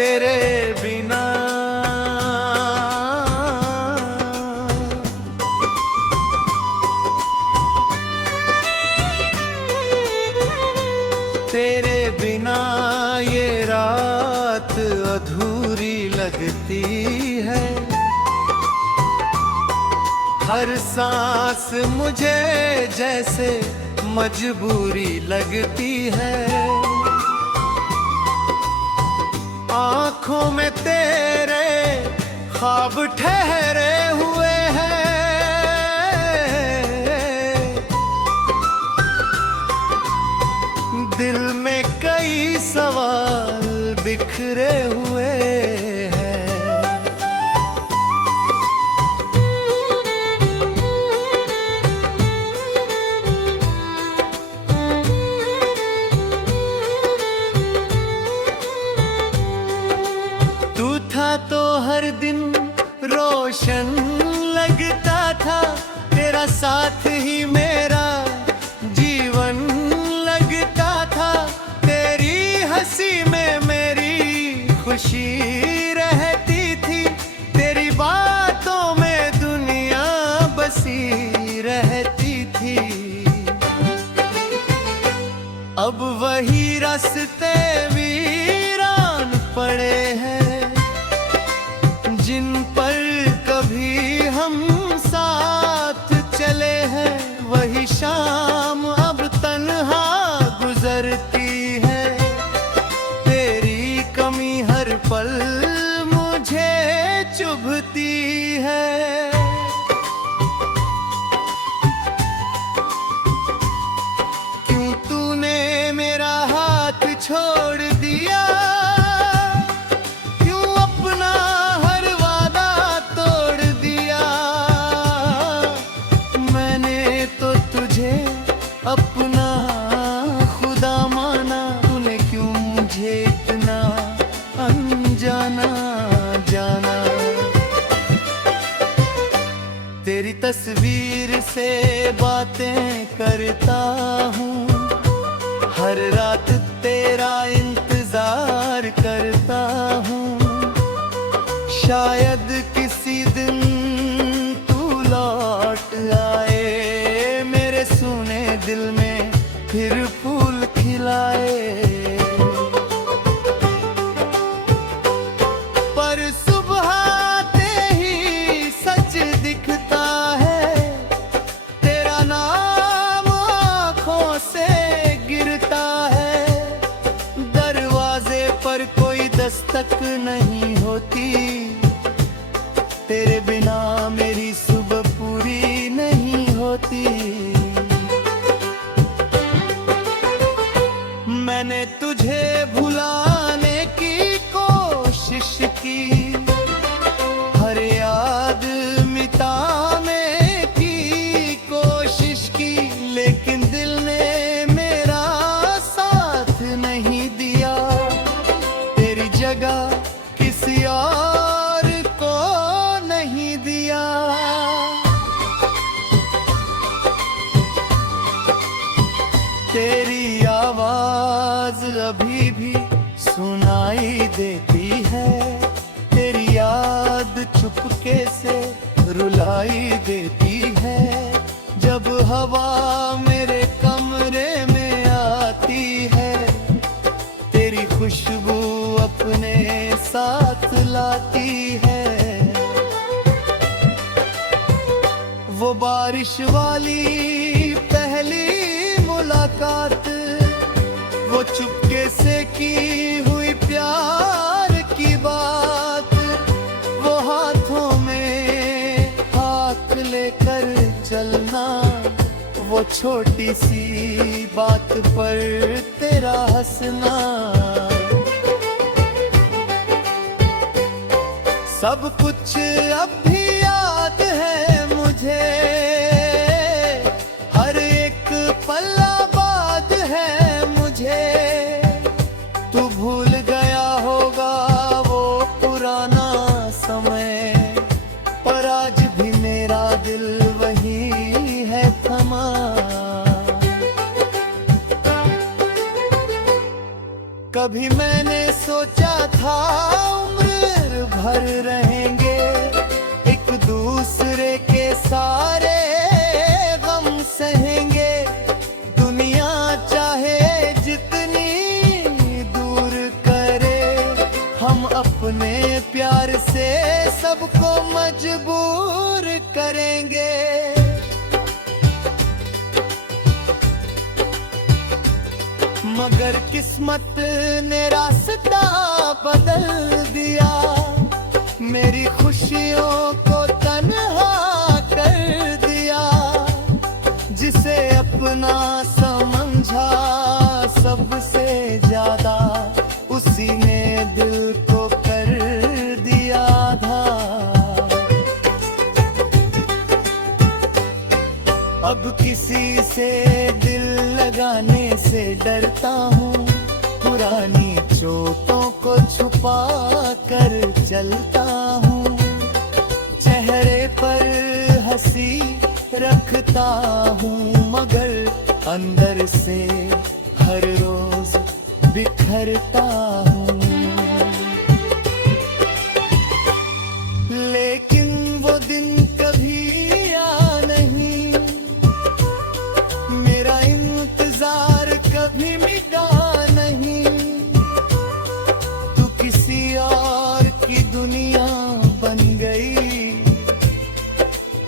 तेरे बिना। तेरे बिना ये रात अधूरी लगती है, हर सांस मुझे जैसे मजबूरी लगती है। आँखों में तेरे ख्वाब ठहरे हुए हैं, दिल में कई सवाल बिखरे हुए हैं। तू था तो हर दिन रोशन लगता था, तेरा साथ ही मेरा जीवन लगता था। तेरी हंसी में मेरी खुशी रहती थी, तेरी बातों में दुनिया बसी रहती थी। अब वही रास्ते वीरान पड़े हैं, जिन पर कभी हम साथ चले हैं। वही शाम अब तन्हा गुजरती है, तेरी कमी हर पल मुझे चुभती है। क्यों तूने मेरा हाथ छोड़ दिया, क्यों अपना हर वादा तोड़ दिया। मैंने तो तुझे अपना खुदा माना, तूने क्यों मुझे इतना अनजाना जाना। तेरी तस्वीर से बातें करता हूँ, हर रात तेरा इंतजार करता हूँ। शायद किसी दिन तू लौट आए, मेरे सूने दिल में फिर फूल खिलाए। पर सुबह आते ही सच दिखता है, तेरा नाम आँखों से गिरता है। दरवाजे पर कोई दस्तक नहीं होती, तेरे बिना मेरी सुबह पूरी नहीं होती। मैंने तुझे भुलाने की कोशिश की, हर याद मिटाने की कोशिश की, लेकिन दिल ने मेरा साथ नहीं दिया। तेरी जगह किसी और को नहीं दिया। तेरी आवाज अभी भी सुनाई देती है, तेरी याद चुपके से रुलाई देती है। जब हवा मेरे कमरे में आती है, तेरी खुशबू अपने साथ लाती है। वो बारिश वाली पहली मुलाकात, वो चुपके से की हुई प्यार की बात, वो हाथों में हाथ लेकर चलना, वो छोटी सी बात पर तेरा हंसना। सब कुछ अब भी याद है मुझे, हर एक पल आबाद है मुझे। तू भूल गया होगा वो पुराना समय, पर आज भी मेरा दिल वही है थमा। कभी मैंने सोचा था उम्र भर रहेंगे, एक दूसरे के सारे गम सहेंगे। दुनिया चाहे जितनी दूर करे, हम अपने प्यार से सबको मजबूर करेंगे। मगर किस्मत ने रास्ता बदल दिया, मेरी खुशियों को तन्हा कर दिया। जिसे अपना समझा सबसे ज्यादा, उसी ने दिल को कर दिया था। अब किसी से दिल लगाने से डरता हूँ, पुरानी चोटों को छुपा कर चलता हूँ। चेहरे पर हंसी रखता हूँ, मगर अंदर से हर रोज बिखरता हूँ। लेकिन वो दिन कभी कभी मिटा नहीं। तू किसी और की दुनिया बन गई,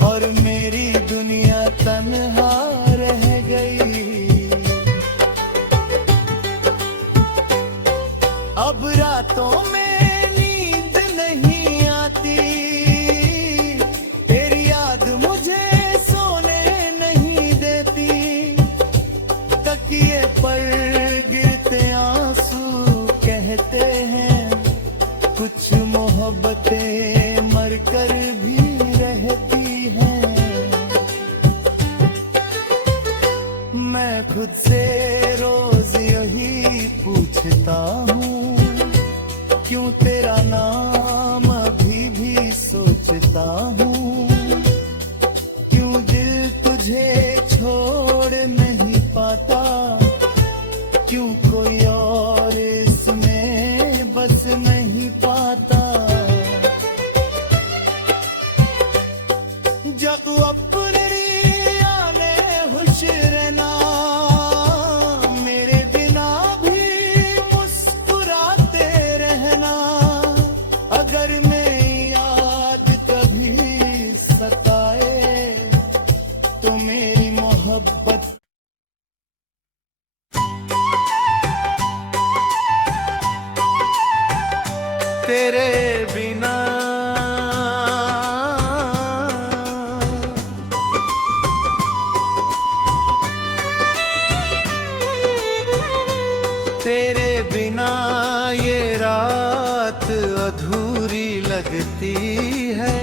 और मेरी दुनिया तन्हा रह गई। अब रातों में नींद नहीं आती, तेरी याद मुझे सोने नहीं देती। तकिए पर गिरते आंसू कहते हैं, कुछ मोहब्बतें मरकर भी रहती हैं। मैं खुद से रोज यही पूछता हूँ, क्यों तेरा नाम अभी भी सोचता हूँ। क्यों दिल तुझे छोड़ नहीं पाता, क्यों कोई और इसमें बस नहीं पाता। जब अपने आने खुश रहना, मेरे बिना भी मुस्कुराते रहना। अगर मैं याद कभी सताए, तो मेरी मोहब्बत तेरे बिना तेरे बिना ये रात अधूरी लगती है।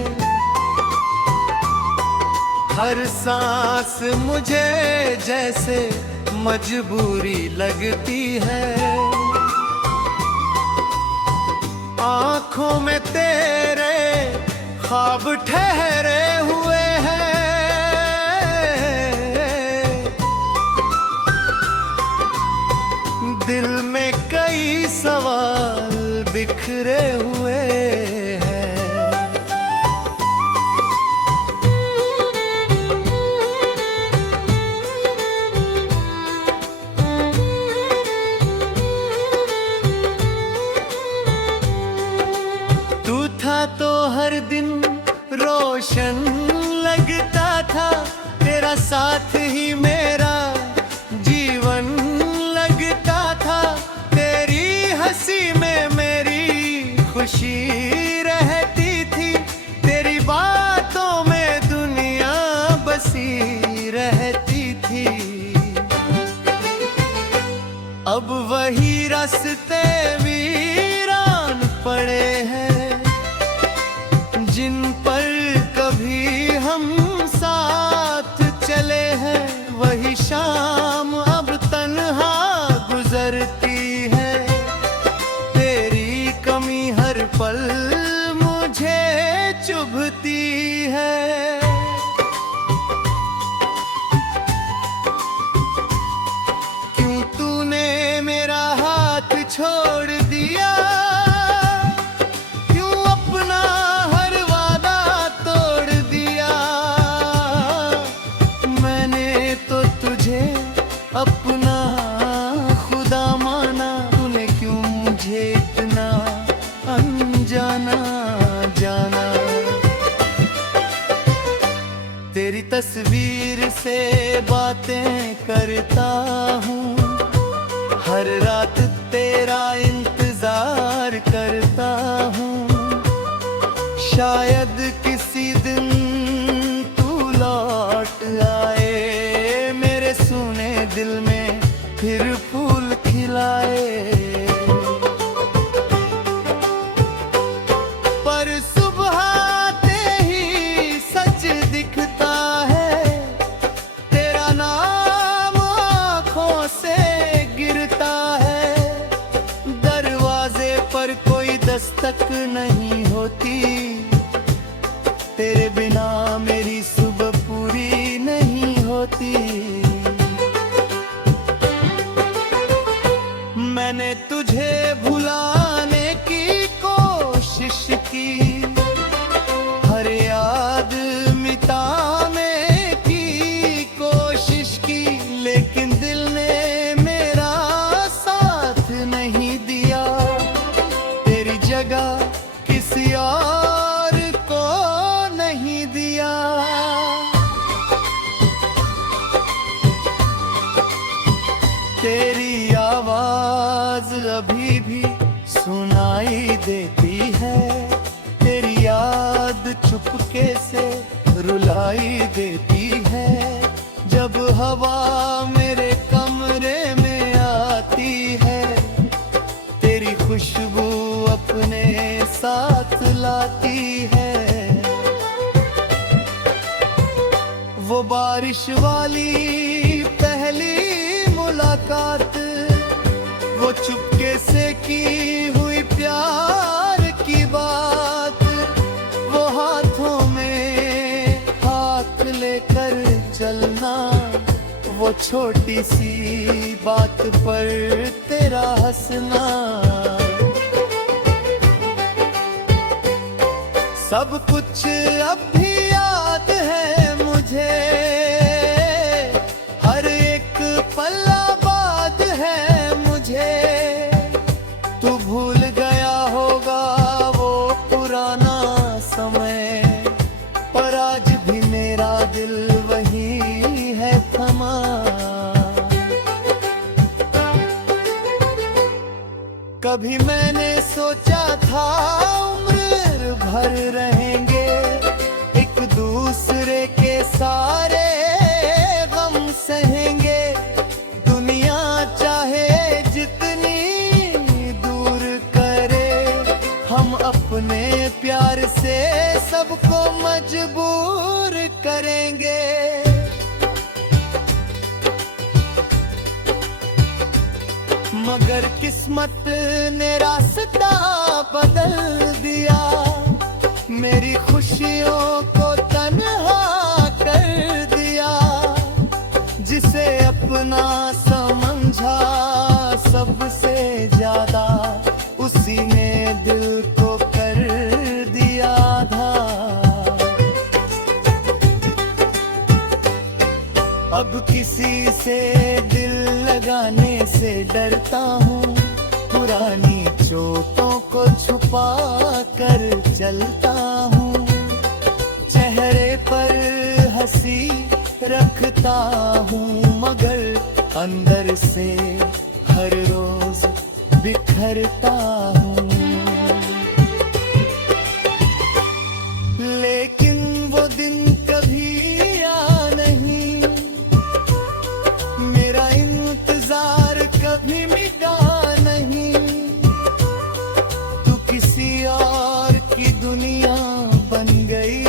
हर सांस मुझे जैसे मजबूरी लगती है। आँखों में तेरे ख्वाब ठहरे हुए हैं, दिल में कई सवाल बिखरे हुए हैं। तू था तो हर दिन रोशन लगता था, तेरा साथ ही मेरा जीवन लगता था। तेरी हंसी में मेरी खुशी रहती थी, तेरी बातों में दुनिया बसी रहती थी। अब वही रास्ते वीरान पड़े हैं, जिन पर कभी हम साथ चले हैं। वही शाम अब तन्हा गुजरती है, तेरी कमी हर पल मुझे चुभती है। क्यों तूने मेरा हाथ छोड़ अपना खुदा माना, तूने क्यों मुझे इतना अनजाना जाना। तेरी तस्वीर से बातें करता हूँ, हर रात तेरा इंतजार करता हूँ। शायद किसी दिन तू लौट आए, मेरे सूने दिल में फिर फूल खिलाए। पर सुबह आते ही सच दिखता है, तेरा नाम आँखों से गिरता है। दरवाजे पर कोई दस्तक नहीं होती, तेरे बिना मेरी सुबह पूरी नहीं होती। मैंने तुझे भुलाने की कोशिश की, हर याद मिटाने की कोशिश की, लेकिन दिल ने मेरा साथ नहीं दिया। तेरी जगह किसी और को नहीं दिया। तेरी आवाज अभी भी सुनाई देती है, तेरी याद चुपके से रुलाई देती है। जब हवा मेरे कमरे में आती है, तेरी खुशबू अपने साथ लाती है। वो बारिश वाली पहली मुलाकात, वो चुपके से की हुई प्यार की बात, वो हाथों में हाथ लेकर चलना, वो छोटी सी बात पर तेरा हंसना। सब कुछ अब भी याद है मुझे, हर एक पल्ला बात है मुझे। तू भूल गया होगा वो पुराना समय, पर आज भी मेरा दिल वही है थमा। कभी मैंने सोचा था उम्र भर रहेंगे, एक दूसरे के सारे गम सहेंगे। दुनिया चाहे जितनी दूर करे, हम अपने प्यार से सबको मजबूर करेंगे। मगर किस्मत ने रास्ता बदल दिया, मेरी खुशियों को तन्हा कर दिया। जिसे अपना समझा सबसे ज्यादा, उसी ने दिल को कर दिया आधा। अब किसी से दिल लगाने से डरता हूँ, पुरानी चोटों को छुपा कर चलता हूँ। चेहरे पर हंसी रखता हूँ, मगर अंदर से हर रोज बिखरता हूँ। लेकिन वो दिन कभी आ नहीं, मेरा इंतजार कभी मिटा नहीं। तू किसी और की दुनिया बन गई,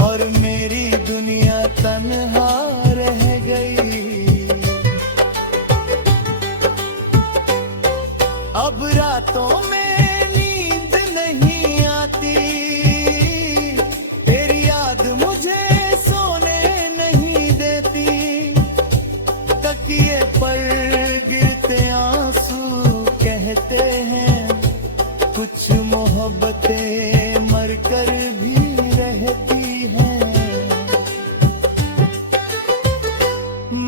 और मेरी दुनिया तन्हा रह गई। अब रातों में नींद नहीं आती, तेरी याद मुझे सोने नहीं देती। तकिए पर गिरते आंसू कहते हैं, कुछ मोहब्बतें मरकर भी रहती हैं।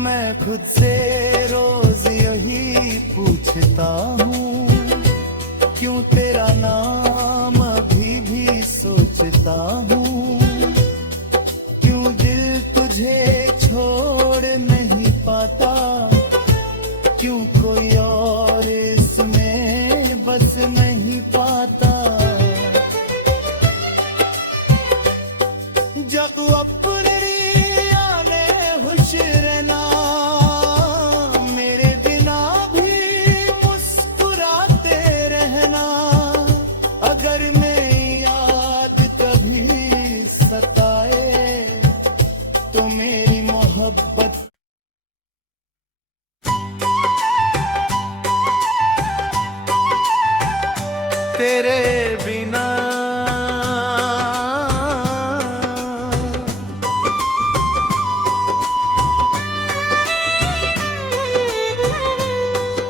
मैं खुद से रोज यही पूछता हूँ, क्यों तेरा नाम अभी भी सोचता हूँ, क्यों दिल तुझे छोड़ नहीं पाता, क्यों कोई और इसमें बस नहीं पाता। जब अपने आने खुश रहना, मेरे बिना भी मुस्कुराते रहना, अगर मैं याद कभी सताए तो मेरी मोहब्बत तेरे बिना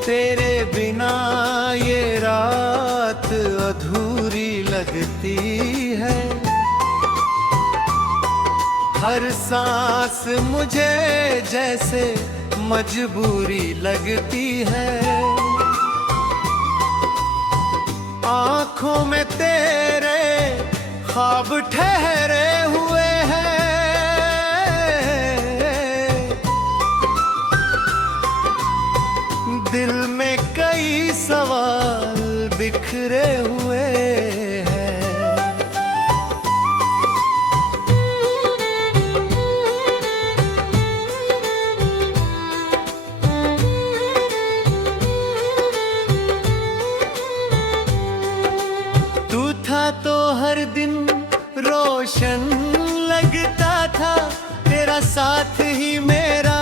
तेरे बिना ये रात अधूरी लगती है, हर सांस मुझे जैसे मजबूरी लगती है। आँखों में तेरे ख्वाब ठहरे हुए हैं, दिल में कई सवाल बिखरे हुए हैं। तू था तो हर दिन रोशन लगता था, तेरा साथ ही मेरा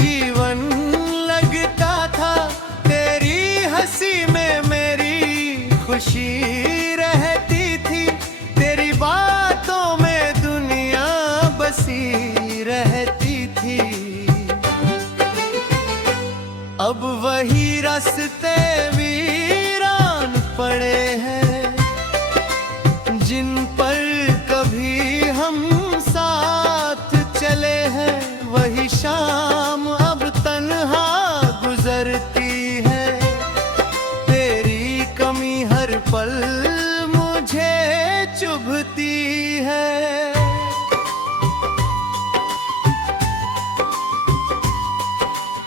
जीवन लगता था, तेरी हंसी में मेरी खुशी रहती थी, तेरी बातों में दुनिया बसी रहती थी। अब वही रास्ते वीरान पड़े हैं, जिन पर कभी हम साथ चले हैं, वही शाम अब तन्हा गुजरती है, तेरी कमी हर पल मुझे चुभती है।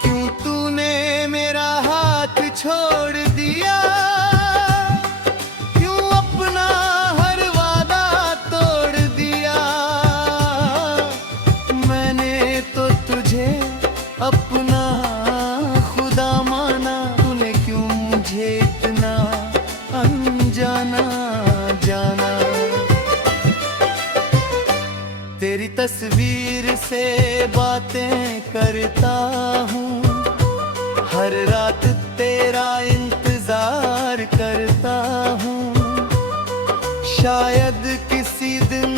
क्यों तूने मेरा हाथ छोड़ दिया, अपना खुदा माना, तूने क्यों मुझे इतना अनजाना जाना। तेरी तस्वीर से बातें करता हूँ, हर रात तेरा इंतजार करता हूँ, शायद किसी दिन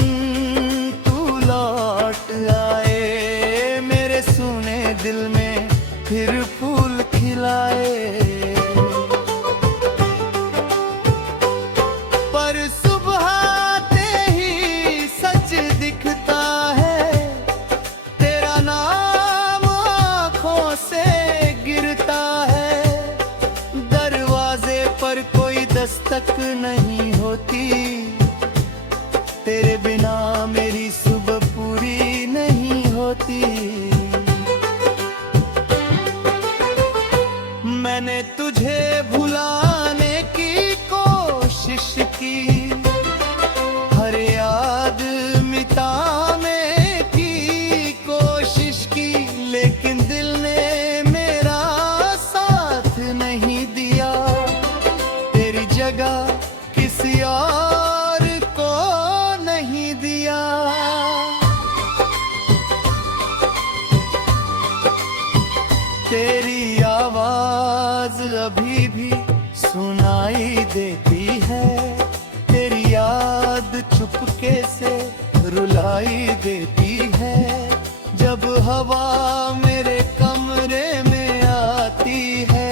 तू लौट आए, दिल में फिर फूल खिलाए। पर सुबह आते ही सच दिखता है, तेरा नाम आँखों से गिरता है, दरवाजे पर कोई दस्तक नहीं होती, तेरे बिना मेरी सुबह पूरी नहीं होती। मैंने तुझे भुलाने की कोशिश की, हर याद मिटाने की कोशिश की, लेकिन दिल ने मेरा साथ नहीं दिया, तेरी जगह किसी और को नहीं दिया। तेरी आवाज अभी भी सुनाई देती है, तेरी याद चुपके से रुलाई देती है, जब हवा मेरे कमरे में आती है,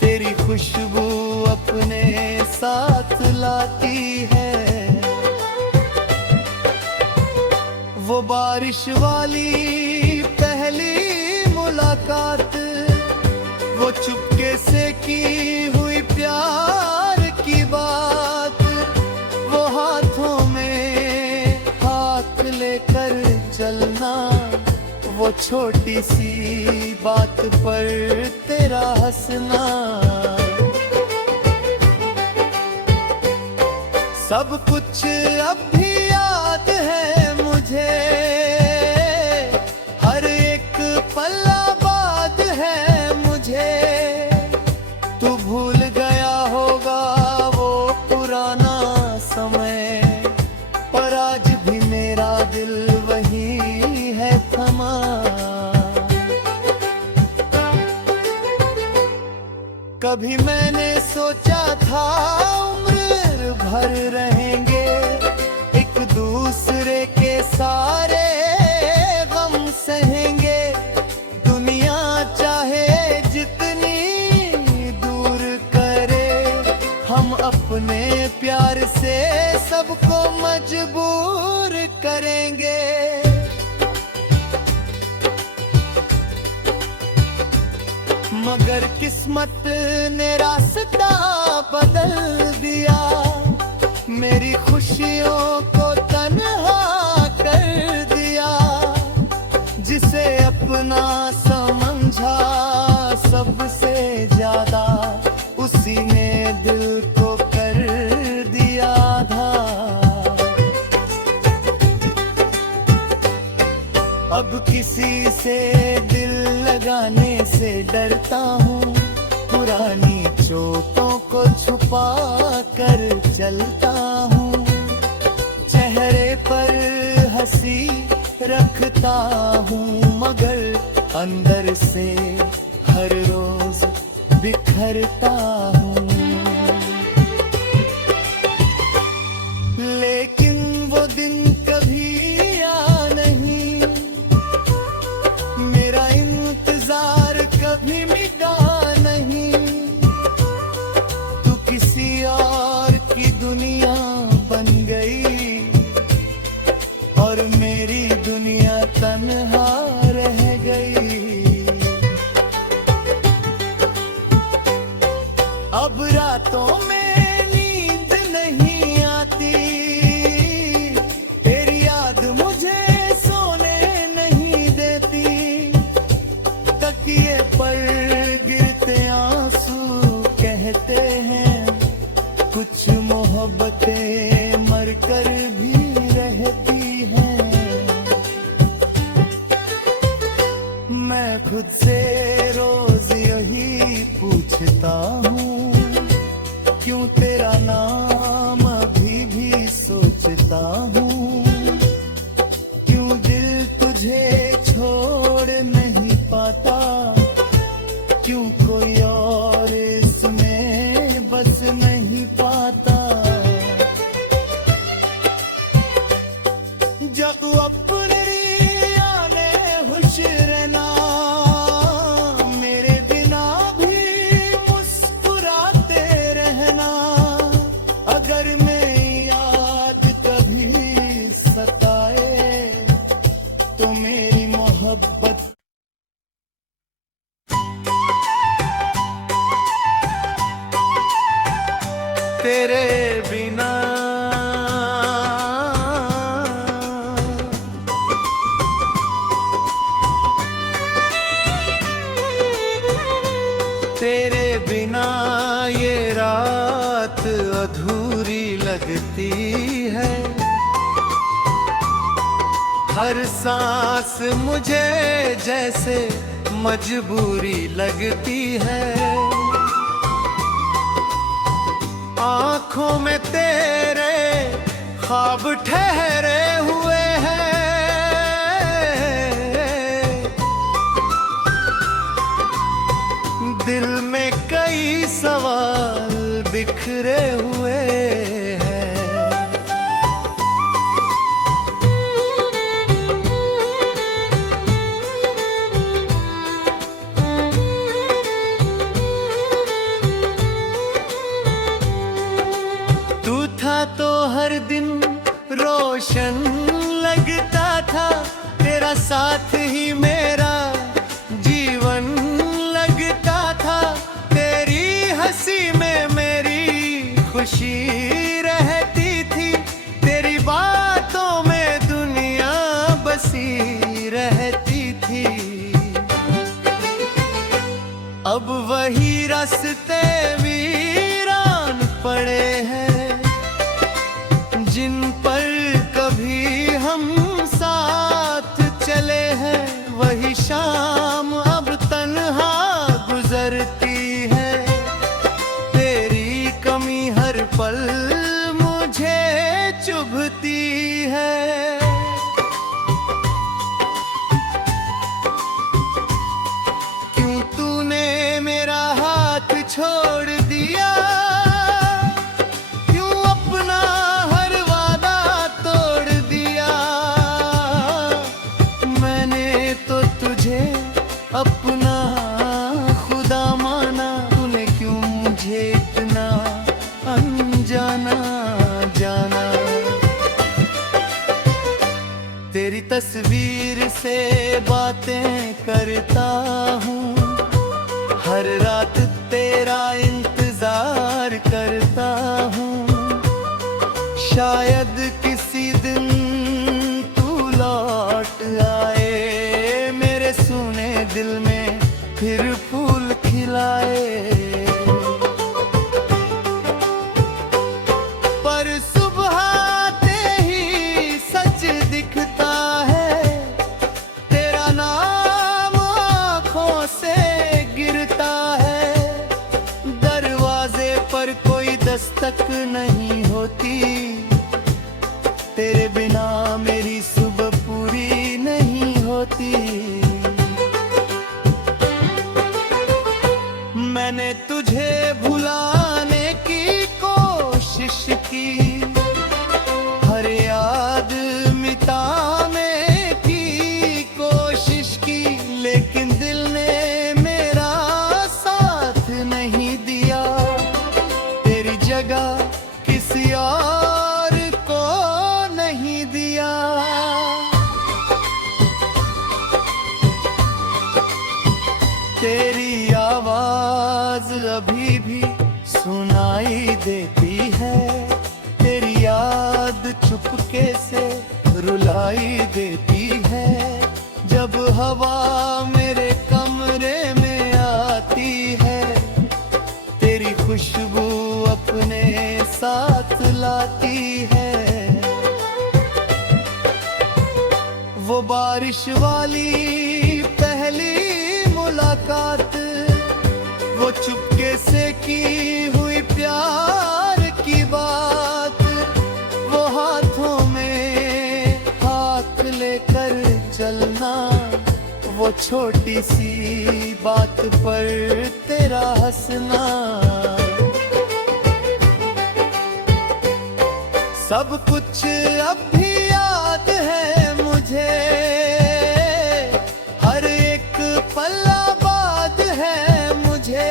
तेरी खुशबू अपने साथ लाती है। वो बारिश वाली पहली की हुई प्यार की बात, वो हाथों में हाथ लेकर चलना, वो छोटी सी बात पर तेरा हंसना। सब कुछ अब भी याद है मुझे, हर एक पल आबाद है मुझे। तू भूल गया होगा वो पुराना समय, पर आज भी मेरा दिल वही है थमा। कभी मैंने सोचा था उम्र भर रहेंगे, एक दूसरे के सारे गम सहेंगे। दुनिया चाहे जितनी दूर करे, हम अपने प्यार से सबको मजबूर करेंगे। मगर किस्मत ने रास्ता बदल दिया, मेरी खुशियों को तन्हा कर दिया। जिसे अपना समझा सबसे ज्यादा, उसी ने दिल को कर दिया आधा। अब किसी से दिल लगाने से डरता हूँ, पुरानी चोटों को छुपा कर चलता हूँ। चेहरे पर हंसी रखता हूँ, मगर अंदर से हर रोज बिखरता हूँ। लेकिन वो दिन कभी आ नहीं, मेरा इंतजार कभी मिटा नहीं। तू किसी और की दुनिया बन गई, और मेरी दुनिया तन्हा रह गई। अब रातों में नींद नहीं आती, तेरी याद मुझे सोने नहीं देती। तकिए पर गिरते आंसू कहते हैं, कुछ मोहब्बतें मरकर भी रहती हैं। मैं खुद से रोज यही पूछता हूँ, क्यों तेरा नाम अभी भी सोचता हूँ। क्यों दिल तुझे छोड़ नहीं पाता, क्यों कोई और इसमें बस नहीं पाता। जब अपने आने खुश रहना, मेरे बिना भी मुस्कुराते रहना। अगर मैं याद कभी सताए, तो मेरी मोहब्बत तेरे बिना। तेरे बिना ये रात अधूरी लगती है, हर सांस मुझे जैसे मजबूरी लगती है। आँखों में तेरे ख्वाब ठहरे हुए हैं, दिल में कई सवाल बिखरे हुए हैं। तू था तो हर दिन रोशन लगता था, तेरा साथ ही मेरा जीवन लगता था। तेरी अब वही रास्ते वीरान पड़े हैं, जिन पर कभी हम साथ चले हैं। वही शाम अब तन्हा गुजरती है, तेरी कमी हर पल मुझे चुभती है। क्यों तूने मेरा हाथ छोड़ दिया, क्यों अपना हर वादा तोड़ दिया। मैंने तो तुझे अपना खुदा माना, तूने क्यों मुझे इतना अनजाना जाना। तेरी तस्वीर से बातें करता हूँ, हर रात तेरा इंतजार करता हूँ। शायद किसी दिन तू लौट आए, मेरे सूने दिल में फिर फूल खिलाए। पर सुबह आते ही सच दिखता है, तेरा नाम आँखों से गिरता है। दरवाजे पर कोई दस्तक नहीं होती, तेरे बिना मेरी सुबह पूरी नहीं होती। मैंने तुझे भुलाने की कोशिश की, हर याद मिटाने की कोशिश की, लेकिन दिल ने मेरा साथ नहीं दिया। तेरी जगह किसी और को नहीं दिया। तेरी आवाज अभी भी सुनाई देती है, तेरी याद चुपके से रुलाई देती है। जब हवा मेरे कमरे में आती है, तेरी खुशबू अपने साथ लाती है। वो बारिश वाली पहली मुलाकात, वो चुपके से की हुई प्यार की बात, वो हाथों में हाथ लेकर चलना, वो छोटी सी बात पर तेरा हंसना। सब कुछ अब भी याद है मुझे, हर एक पल आबाद है मुझे।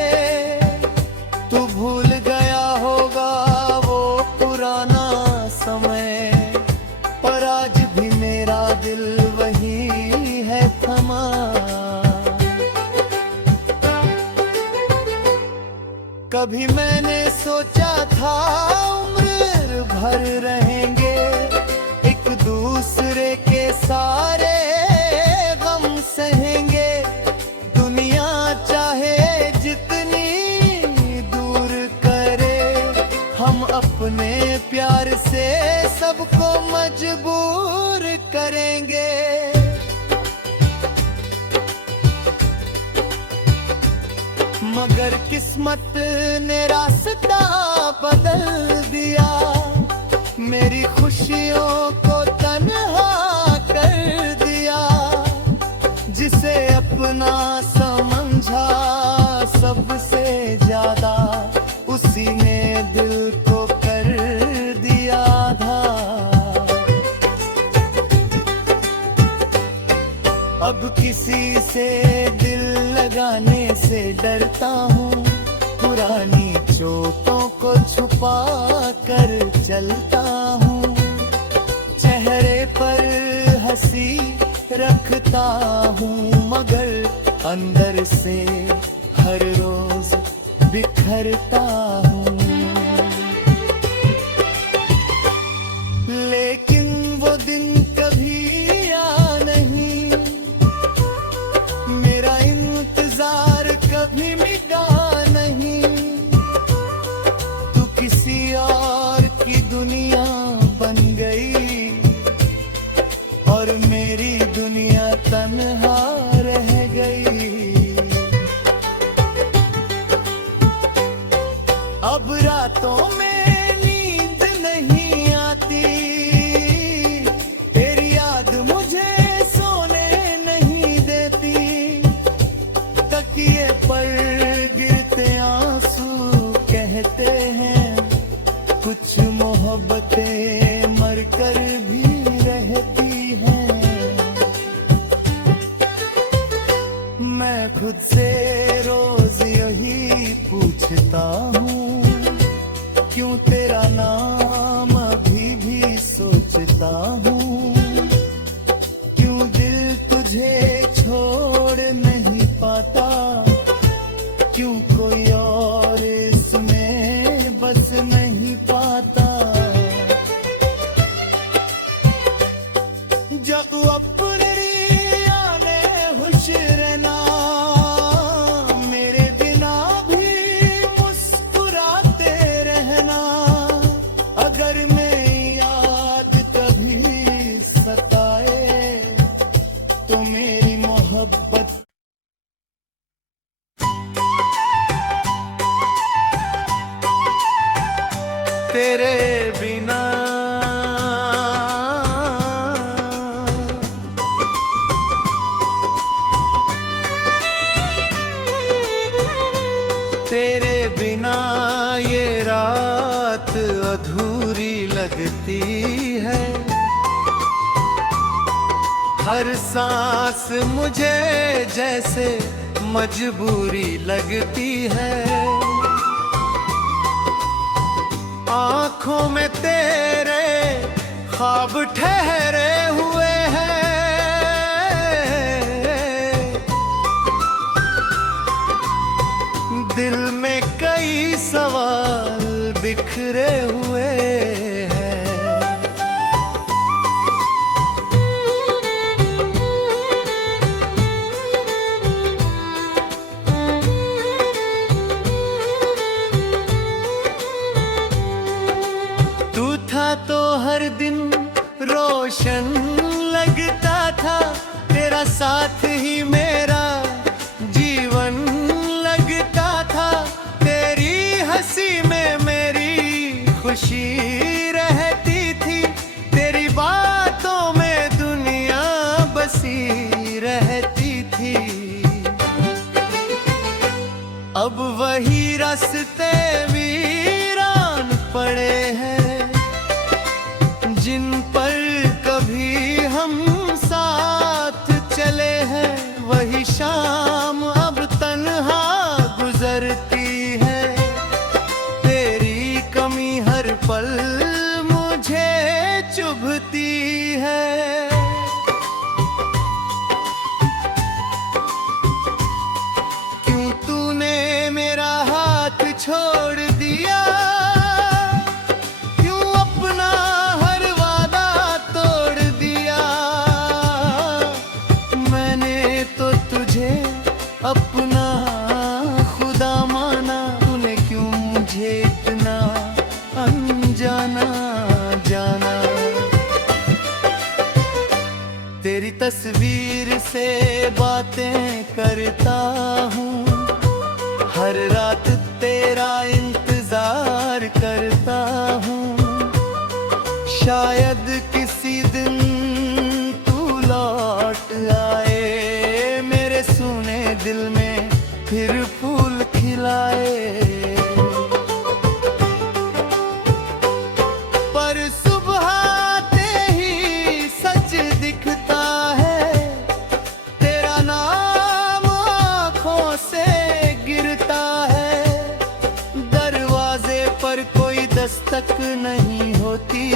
तू भूल गया होगा वो पुराना समय, पर आज भी मेरा दिल वही है थमा। कभी मैंने सोचा था उम्र भर रहेंगे, एक दूसरे के सारे गम सहेंगे। दुनिया चाहे जितनी दूर करे, हम अपने प्यार से सबको मजबूर करेंगे। मगर किस्मत ने रास्ता बदल दिया, मेरी खुशियों को तन्हा कर दिया। जिसे अपना समझा सबसे ज्यादा, उसी ने दिल को कर दिया था। अब किसी से दिल लगाने से डरता हूँ, पुरानी चोटों को छुपा कर चलता हूँ। चेहरे पर हंसी रखता हूँ, मगर अंदर से हर रोज बिखरता हूँ। लेकिन वो दिन कभी या नहीं, मेरा इंतजार कभी मिट खुद से रोज यही पूछता हूँ, क्यों तेरा नाम अभी भी सोचता हूँ, क्यों दिल तुझे छोड़ नहीं पाता, क्यों कोई और इसमें बस नहीं पाता। जब अपने आने खुश रहना, मेरे बिना भी मुस्कुराते रहना। अगर मैं याद कभी सताए तो मेरी मोहब्बत तेरे बिना तेरे बिना ये रात अधूरी लगती है। हर सांस मुझे जैसे मजबूरी लगती है। आँखों में तेरे ख्वाब ठहरे हुए हैं, दिल में कई सवाल बिखरे हुए हैं। तू था तो हर दिन रोशन लगता था, तेरा साथ ही मेरा जीवन लगता था। तेरी हंसी में मेरी खुशी रहती थी, तेरी बातों में दुनिया बसी रहती थी। अब वही रास्ते वीरान पड़े हैं, जिन पर कभी हम साथ चले हैं। वही शाम अब तन्हा गुजरती है, तेरी कमी हर पल मुझे चुभती है। क्यों तूने मेरा हाथ छोड़ दिया, अपना खुदा माना। तूने क्यों मुझे इतना अनजाना जाना। तेरी तस्वीर से बातें करता हूँ, हर रात तेरा इंतजार करता हूँ। शायद किसी दिन तू लौट आए, दिल में फिर फूल खिलाए। पर सुबह आते ही सच दिखता है, तेरा नाम आँखों से गिरता है। दरवाजे पर कोई दस्तक नहीं होती,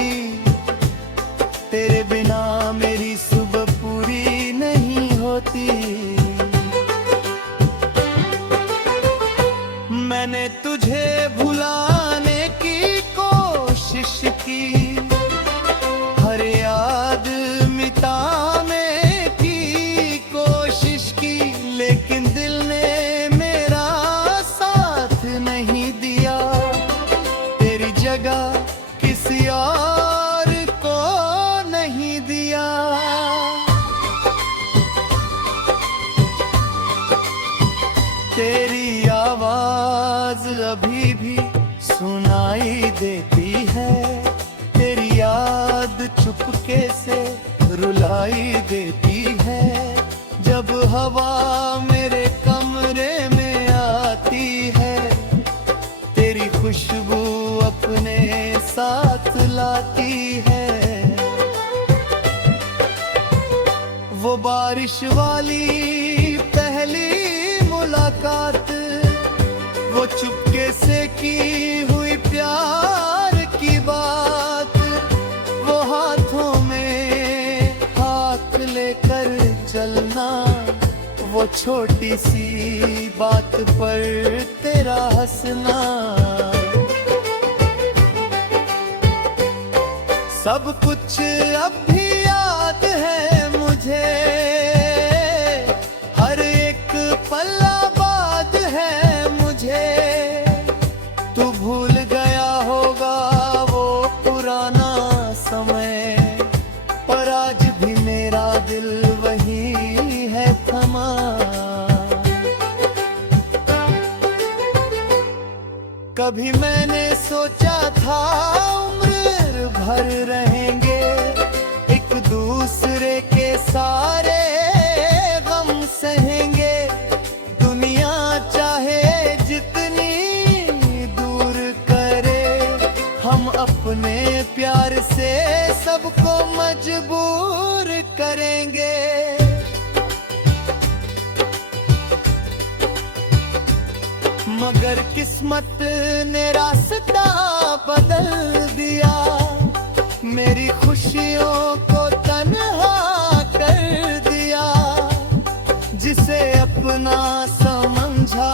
तेरे बिना मेरी सुबह पूरी नहीं होती। मैंने तुझे भुलाने की कोशिश की, हर याद मिटाने की कोशिश की, लेकिन दिल ने मेरा साथ नहीं दिया। तेरी जगह किसी और को नहीं दिया। तेरी आवाज अभी भी सुनाई देती है, तेरी याद चुपके से रुलाई देती है। जब हवा मेरे कमरे में आती है, तेरी खुशबू अपने साथ लाती है। वो बारिश वाली पहली की हुई प्यार की बात, वो हाथों में हाथ लेकर चलना, वो छोटी सी बात पर तेरा हंसना। सब कुछ अब भी याद है मुझे, हर एक पल आबाद है मुझे। तू भूल गया होगा वो पुराना समय, पर आज भी मेरा दिल वही है थमा। कभी मैंने सोचा था उम्र भर रहेंगे, एक दूसरे के सारे गम सहेंगे। दुनिया चाहे जितनी दूर करे, हम अपने प्यार से सबको मजबूर करेंगे। मगर किस्मत ने रास्ता बदल दिया, मेरी खुशियों को तन्हा कर दिया। जिसे अपना समझा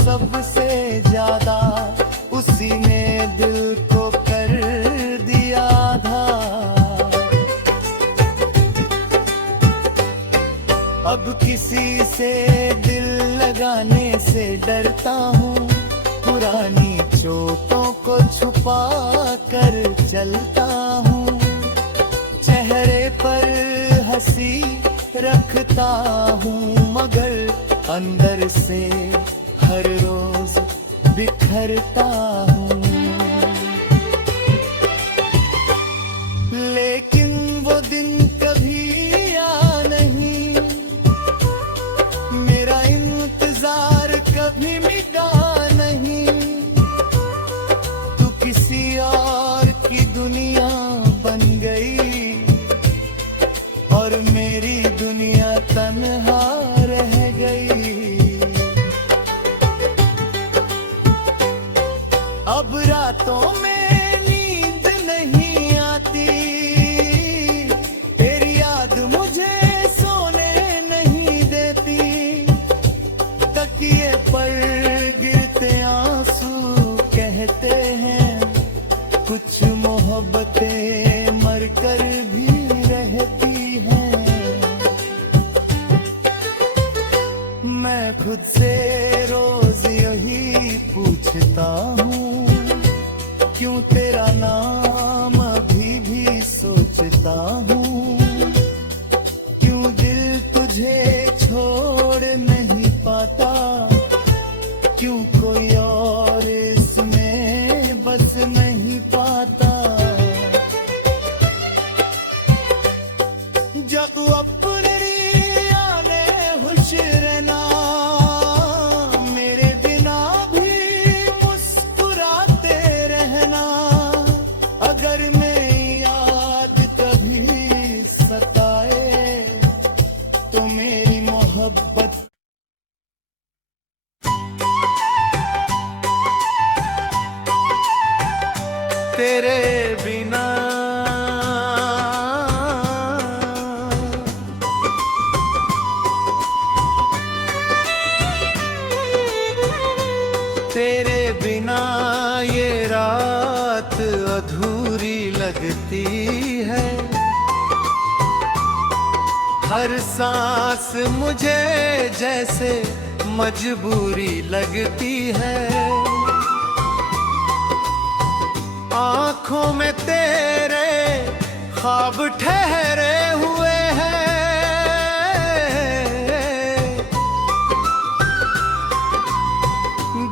सबसे ज्यादा, उसी ने दिल को कर दिया आधा। अब किसी से दिल लगाने से डरता हूँ, पुरानी चोटों को छुपा कर चलता हूँ। चेहरे पर हंसी रखता हूँ, मगर अंदर से हर रोज बिखरता हूँ। लेकिन वो दिन कभी आ नहीं, मेरा इंतजार कभी मिटा नहीं। तू किसी और की दुनिया बन गई, और मेरी दुनिया तन्हा रह गई। अब रातों में नींद नहीं आती, तेरी याद मुझे सोने नहीं देती। तकिए पर गिरते आंसू कहते हैं, कुछ मोहब्बतें मरकर भी रहती हैं। मैं खुद से रोज यही पूछता हूँ, क्यों तेरा नाम अभी भी सोचता हूँ। क्यों दिल तुझे छोड़ नहीं पाता, क्यों कोई और इसमें बस नहीं पाता। जब अपने आने खुश रहना, मेरे बिना भी मुस्कुराते रहना। अगर मैं याद कभी सताए, तो मेरी मोहब्बत तेरे बिना। तेरे बिना ये रात अधूरी लगती है, हर सांस मुझे जैसे मजबूरी लगती है। आँखों में तेरे ख्वाब ठहरे हुए हैं,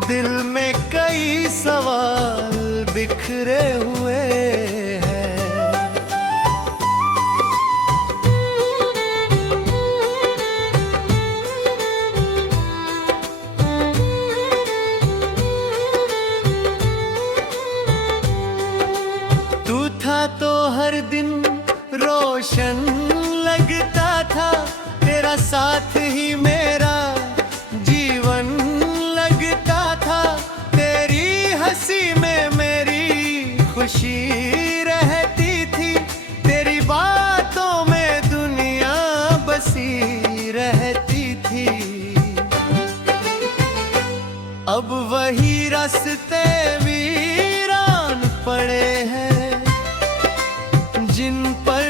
दिल में कई सवाल बिखरे हुए हैं। तू था तो हर दिन रोशन लगता था, तेरा साथ ही मेरा जीवन लगता था। तेरी अब वही रास्ते वीरान पड़े हैं जिन पर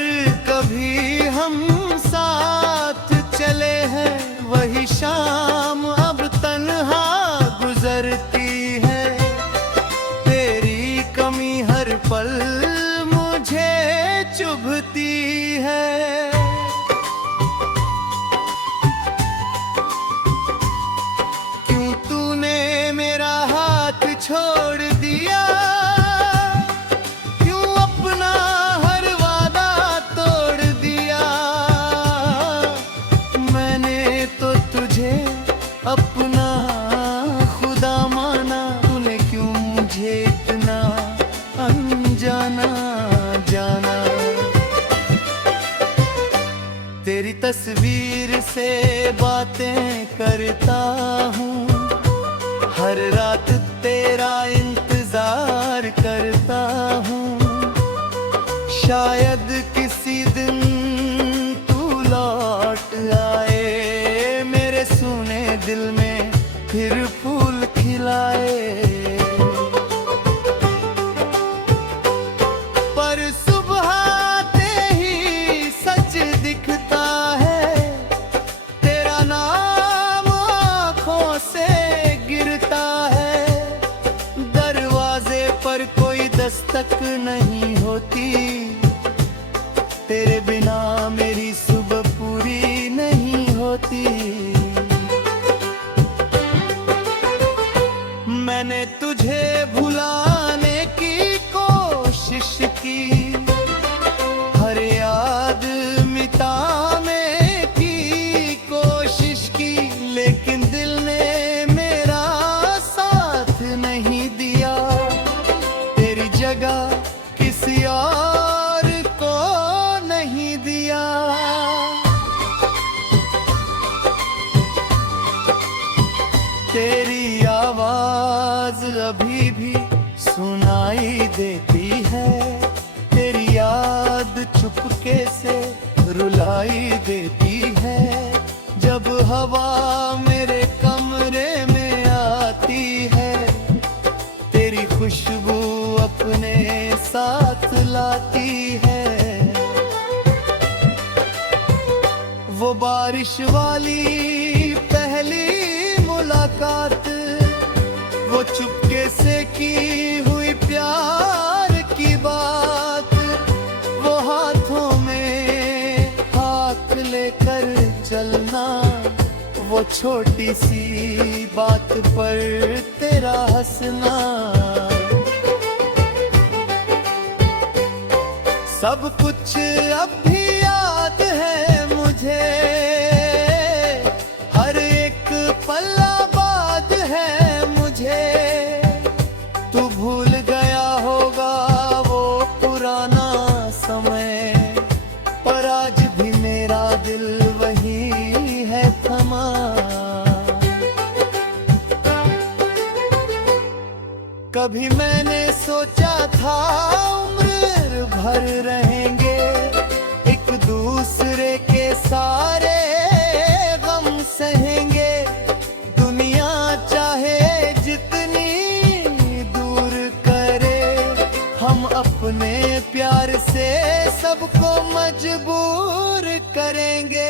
कभी हम साथ चले हैं। वही शाम अब तन्हा गुजरती है, तेरी कमी हर पल मुझे चुभती है। क्यों तूने मेरा हाथ छोड़ दिया, क्यों अपना हर वादा तोड़ दिया। मैंने तो तुझे अपना खुदा माना, तूने क्यों मुझे इतना अनजाना जाना। तेरी तस्वीर से बातें करता हूँ, हर रात तेरा इंतजार करता हूँ। शायद किसी दिन तू लौट आए, मेरे सूने दिल में फिर फूल खिलाए। पर सुबह आते ही सच दिखता है, तेरा नाम आँखों से गिरता है। दरवाजे पर कोई दस्तक नहीं होती, तेरे बिना मेरी सुबह पूरी नहीं होती। मैंने तुझे भुलाने की कोशिश की, हर याद मिटाने की कोशिश की, लेकिन दिल ने मेरा साथ नहीं दिया। तेरी जगह किसी और को नहीं दिया। तेरी आवाज अभी भी सुनाई देती है, तेरी याद चुपके से रुलाई देती है। जब हवा मेरे कमरे में आती है, तेरी खुशबू अपने साथ लाती है। वो बारिश वाली पहली मुलाकात, वो चुपके से की हुई प्यार की बात, वो हाथों में हाथ लेकर चलना, वो छोटी सी बात पर तेरा हंसना। सब कुछ अब भी याद है मुझे, हर एक पल आबाद है मुझे। तू भूल गया होगा वो पुराना समय, पर आज भी मेरा दिल वही है थमा। कभी मैंने सोचा था उम्र भर रहेंगे, एक दूसरे के सारे गम सहेंगे। दुनिया चाहे जितनी दूर करे, हम अपने प्यार से सबको मजबूर करेंगे।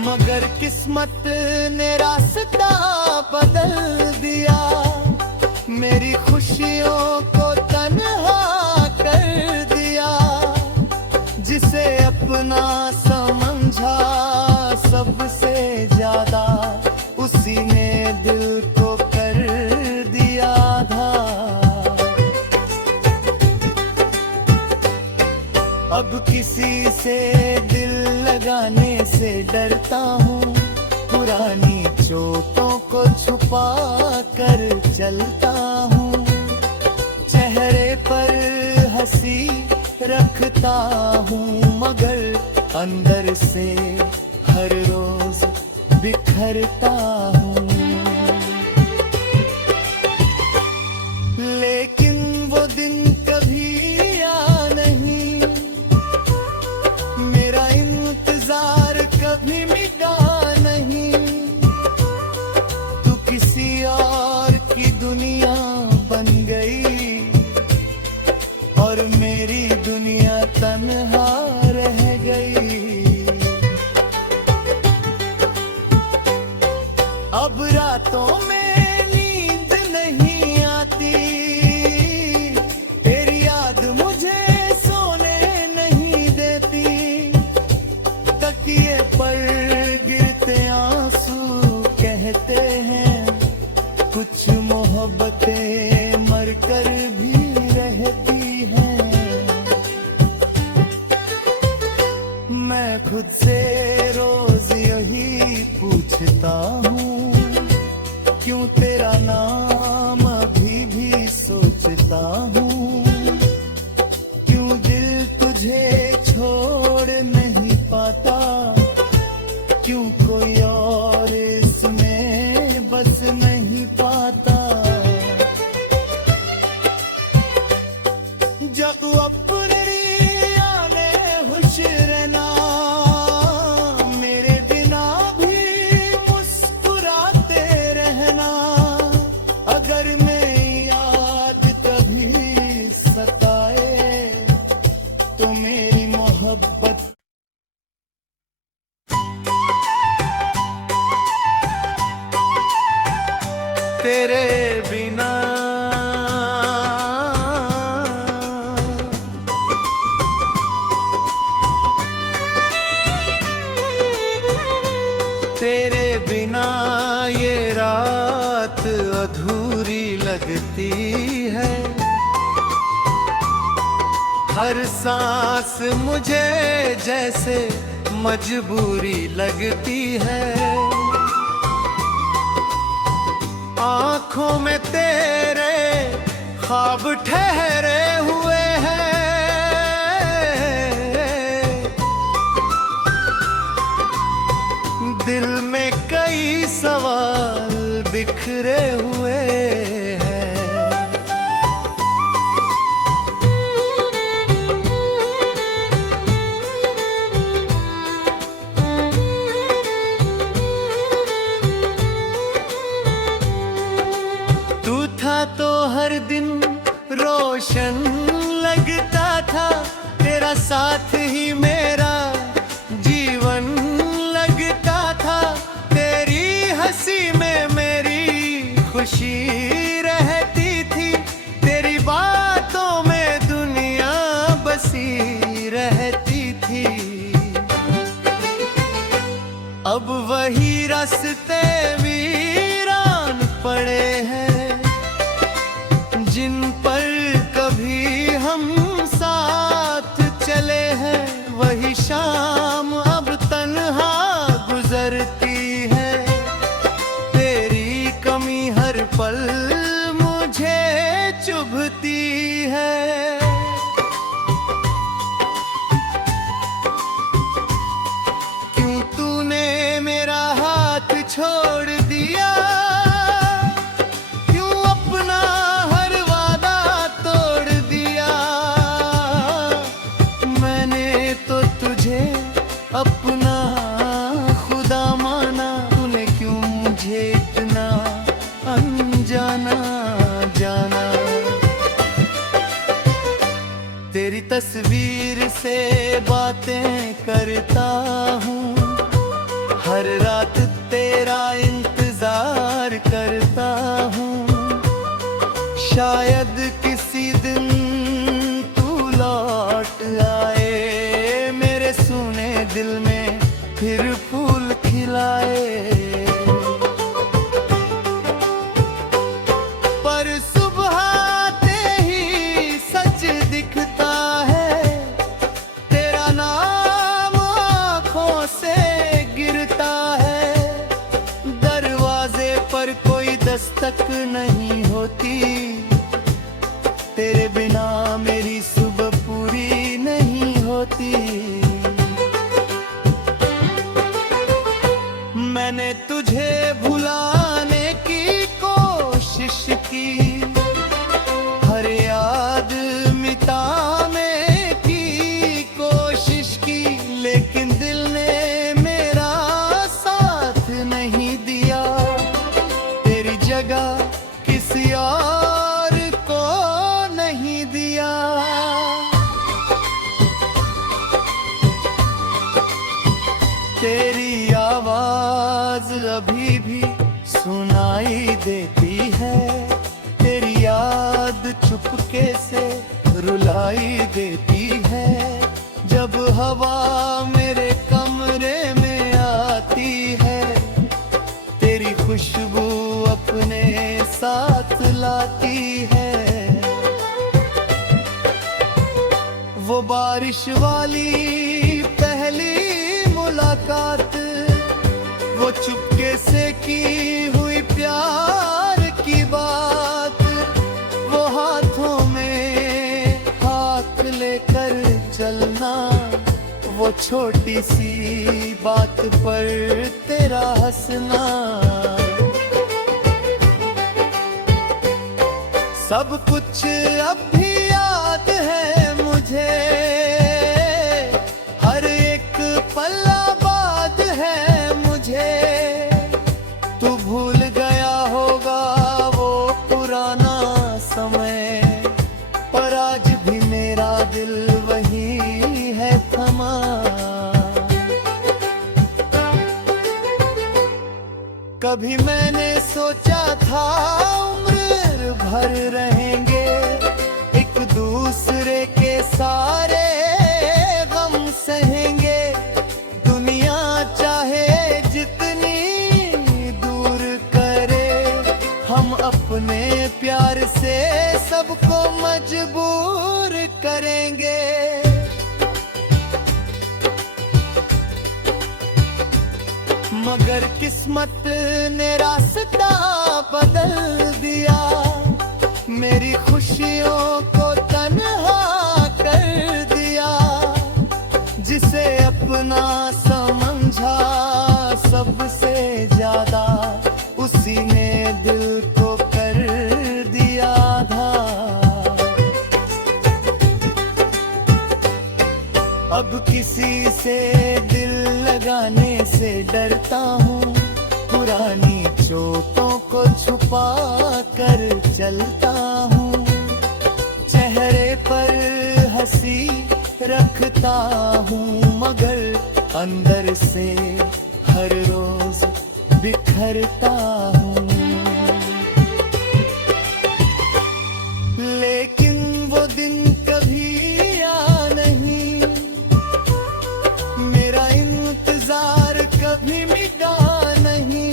मगर किस्मत ने रास्ता बदल दिया, मेरी खुशियों को तन्हा कर दिया। जिसे अपना समझा सबसे ज्यादा, उसी ने दिल को कर दिया आधा। अब किसी से दिल लगाने से डरता हूँ, पुरानी चोटों को छुपा कर चलता हूँ। चेहरे पर हंसी रखता हूँ, मगर अंदर से हर रोज बिखरता हूँ। लेकिन वो दिन कभी या नहीं, मेरा इंतजार कभी मिटा खुद से रोज यही पूछता हूँ, क्यों तेरा नाम अभी भी सोचता हूँ, क्यों दिल तुझे छोड़ नहीं पाता, क्यों कोई और इसमें बस नहीं पाता। जब अपने आने खुश रहना, मेरे बिना भी मुस्कुराते रहना। अगर मैं याद कभी सताए तो मेरी मोहब्बत तेरे बिना तेरे बिना ये रात अधूरी लगती है। हर सांस मुझे जैसे मजबूरी लगती है। आँखों में तेरे ख्वाब ठहरे हुए हैं, दिल में कई सवाल बिखरे हुए हैं। तू था तो हर दिन रोशन लगता था, तेरा साथ ही मेरा जीवन लगता था। तेरी हंसी में मेरी खुशी रहती थी, तेरी बातों में दुनिया बसी रहती थी। अब वही रास्ते वीरान पड़े हैं, जिन पर कभी हम साथ चले हैं। वही शाम अब तन्हा गुजरती है, तेरी कमी हर पल मुझे चुभती है। क्यों तूने मेरा हाथ छोड़ दिया, अपना खुदा माना। तूने क्यों मुझे इतना अनजाना जाना। तेरी तस्वीर से बातें करता हूँ, हर रात तेरा इंतजार करता हूँ। शायद किसी दिन तू लौट आए, दिल में फिर फूल खिलाए। पर सुबह आते ही सच दिखता है, तेरा नाम आँखों से गिरता है। दरवाजे पर कोई दस्तक नहीं होती, तेरे बिना मेरी सुबह पूरी नहीं होती। मैंने तुझे भुलाने की कोशिश की, हर याद मिटाने की कोशिश की, लेकिन दिल ने मेरा साथ नहीं दिया। तेरी जगह किसी और को नहीं दिया। तेरी आवाज अभी भी सुनाई देती है, तेरी याद चुपके से रुलाई देती है। जब हवा मेरे कमरे में आती है, तेरी खुशबू अपने साथ लाती है। वो बारिश वाली पहली की हुई प्यार की बात, वो हाथों में हाथ लेकर चलना, वो छोटी सी बात पर तेरा हंसना, सब कुछ अब भी याद है मुझे, हर एक पल आबाद है मुझे। तू भूल गया होगा वो पुराना समय, पर आज भी मेरा दिल वही है थमा। कभी मैंने सोचा था उम्र भर रहेंगे, एक दूसरे के सारे गम सहेंगे, दुनिया चाहे जितनी दूर करे, हम अपने प्यार से सबको मजबूर करेंगे। मगर किस्मत ने रास्ता बदल दिया, मेरी खुशियों को तन्हा कर दिया, जिसे अपना समझा सबसे ज्यादा, उसी ने दिल को कर दिया आधा। अब किसी से दिल लगाने से डरता हूँ, पुरानी चोटों को छुपा कर चलता हूँ, चेहरे पर हंसी रखता हूँ, मगर अंदर से हर रोज बिखरता हूँ। लेकिन वो दिन कभी कभी मिटा नहीं,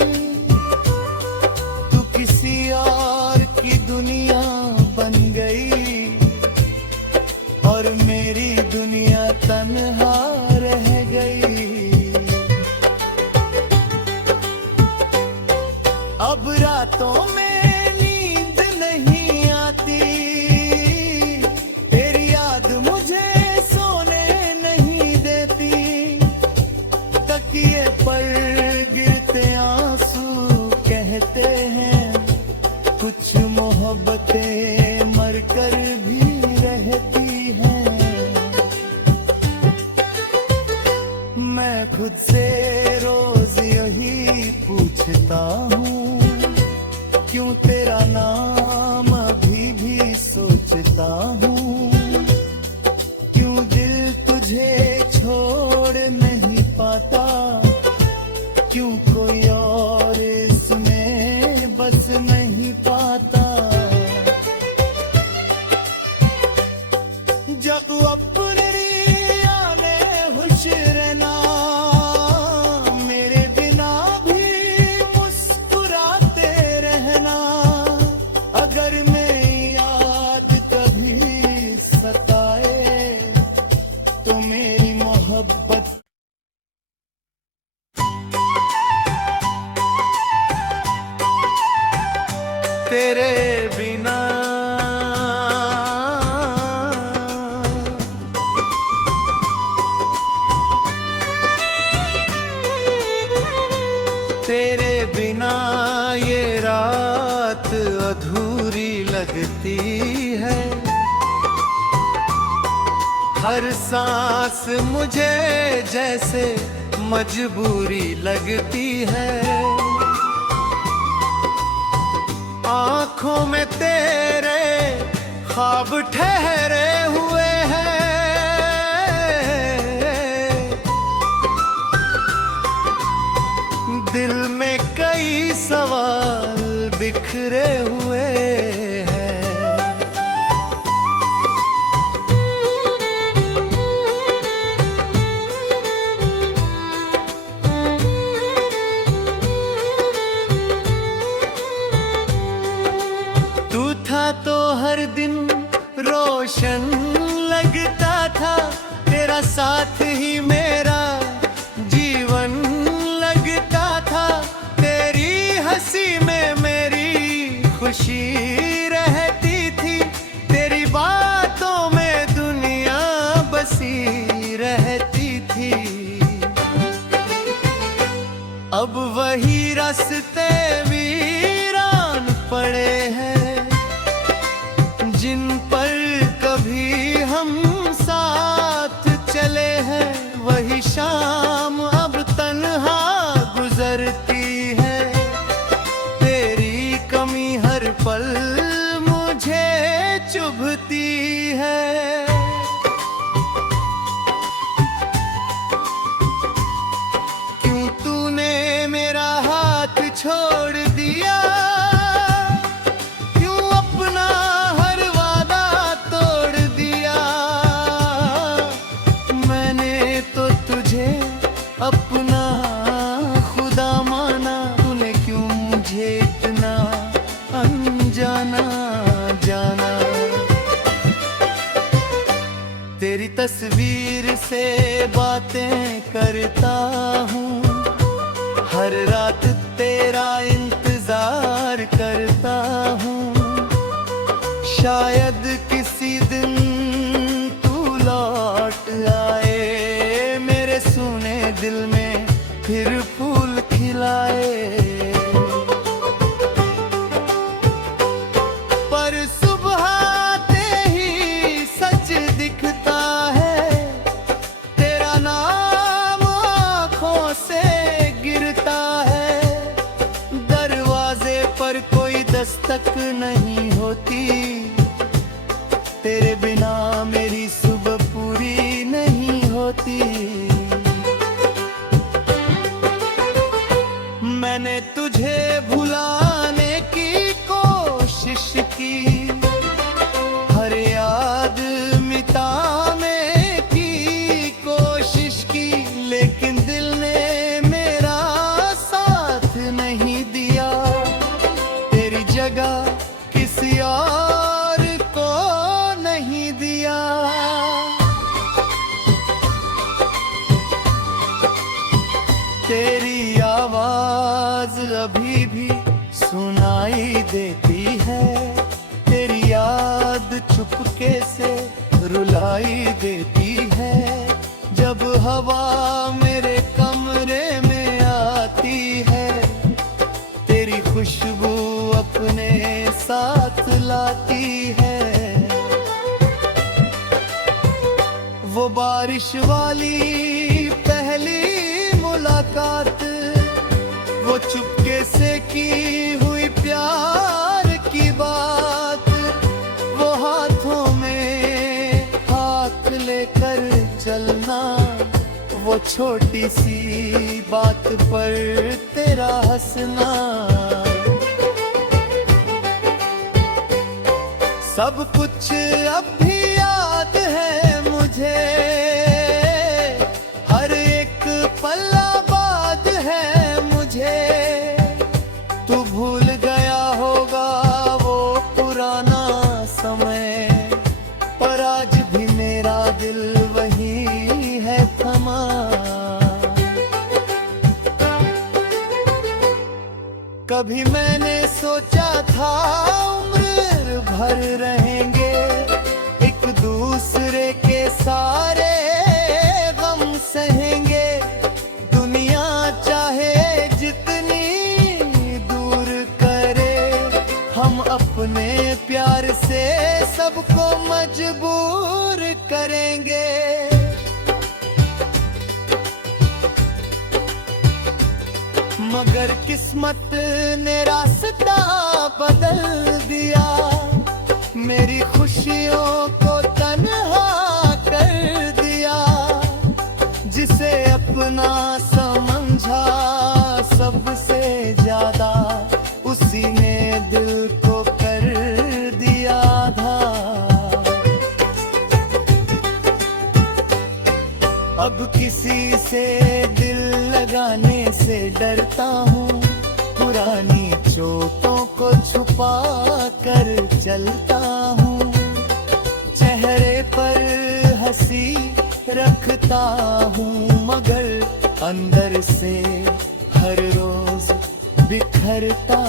तू किसी और की दुनिया बन गई, और मेरी दुनिया तन्हा रह गई। अब रातों में नींद नहीं आती, तेरी याद मुझे सोने नहीं देती, तकिए पर गिरते आंसू कहते हैं, कुछ मोहब्बतें मरकर भी रहती हैं। मैं खुद से रोज यही पूछता हूँ, क्यों तेरा नाम अभी भी सोचता हूँ, क्यों दिल तुझे छोड़ नहीं पाता, क्यों कोई और इसमें बस नहीं पाता। जब अपने आने खुश रहना, मेरे बिना भी मुस्कुराते रहना, अगर मैं याद कभी सताए तो मेरी मोहब्बत तेरे बिना तेरे बिना ये रात अधूरी लगती है, हर सांस मुझे जैसे मजबूरी लगती है। आँखों में तेरे ख्वाब ठहरे हुए हैं, दिल में कई सवाल बिखरे हुए हैं। तू था तो हर दिन रोशन लगता था, तेरा साथ ही मेरा जीवन लगता था, तेरी थी। अब वही रास्ते वीरान पड़े हैं, जिन पर कभी हम साथ चले हैं। वही शाम अब तन्हा गुजरती है, तेरी कमी हर पल मुझे चुभती है। क्यों तूने मेरा हाथ छोड़ दिया, क्यों अपना हर वादा तोड़ दिया। मैंने तो तुझे अपना खुदा माना, तूने क्यों मुझे इतना अनजाना जाना। तेरी तस्वीर से बातें करता हूँ, हर रात तेरा इंतजार करता हूँ। शायद किसी दिन तू लौट आए, मेरे सूने दिल में फिर फूल खिलाए। पर सुबह आते ही सच दिखता है, तेरा नाम आँखों से गिरता है। दरवाजे पर कोई दस्तक नहीं होती, तेरे बिना मेरी सुबह पूरी नहीं होती। मैंने तुझे भुलाने की कोशिश की, हर याद मिटाने की कोशिश की, लेकिन दिल ने मेरा साथ नहीं दिया। तेरी जगह किसी और को नहीं दिया। तेरी आवाज अभी भी सुनाई देती है, तेरी याद चुपके से रुलाई देती है। जब हवा मेरे कमरे में आती है, तेरी खुशबू अपने साथ लाती है। वो बारिश वाली पहली मुलाकात, वो चुपके से की हुई प्यार की बात, वो हाथों में हाथ लेकर चलना, वो छोटी सी बात पर तेरा हंसना। सब कुछ अब भी याद है मुझे, हर एक पल आबाद है मुझे। तू भूल गया होगा वो पुराना समय, पर आज भी मेरा दिल वही है थमा। कभी मैंने सोचा था उम्र भर रहेंगे, एक दूसरे के सारे गम सहेंगे। दुनिया चाहे जितनी दूर करे, हम अपने प्यार से सबको मजबूर करेंगे। मगर किस्मत ने रास्ता बदल दिया, मेरी खुशियों को तन्हा कर दिया। जिसे अपना समझा सबसे ज्यादा, उसी ने दिल को कर दिया था। अब किसी से दिल लगाने से डरता हूँ, पुरानी चोटों को छुपा कर चलता हूँ। चेहरे पर हंसी रखता हूँ, मगर अंदर से हर रोज बिखरता